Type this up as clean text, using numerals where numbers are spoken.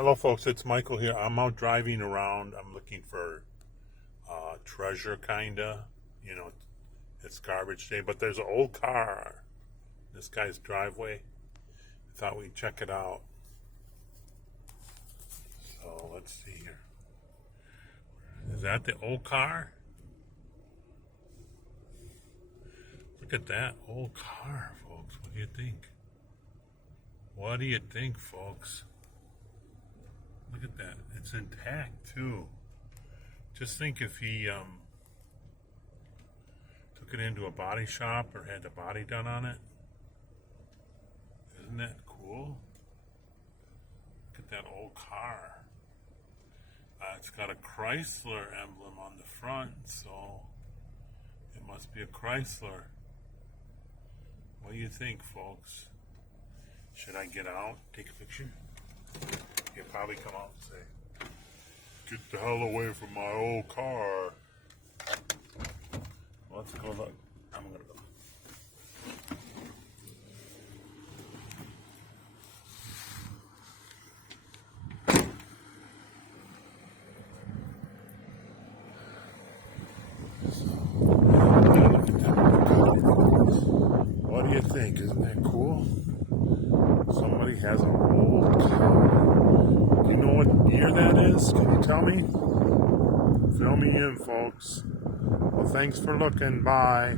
Hello, folks. It's Michael here. I'm out driving around. I'm looking for treasure, kinda. You know, it's garbage day, but there's an old car. This guy's driveway. I thought we'd check it out. So let's see here. Is that the old car? Look at that old car, folks. What do you think? What do you think, folks? Look at that. It's intact, too. Just think if he took it into a body shop or had the body done on it. Isn't that cool? Look at that old car. It's got a Chrysler emblem on the front, so it must be a Chrysler. What do you think, folks? Should I get out, take a picture? He'll probably come out and say, "Get the hell away from my old car." Let's go look. I'm gonna go. What do you think? Isn't that cool? Somebody has an old car. Do you know what year that is? Can you tell me? Fill me in, folks. Well, thanks for looking. Bye.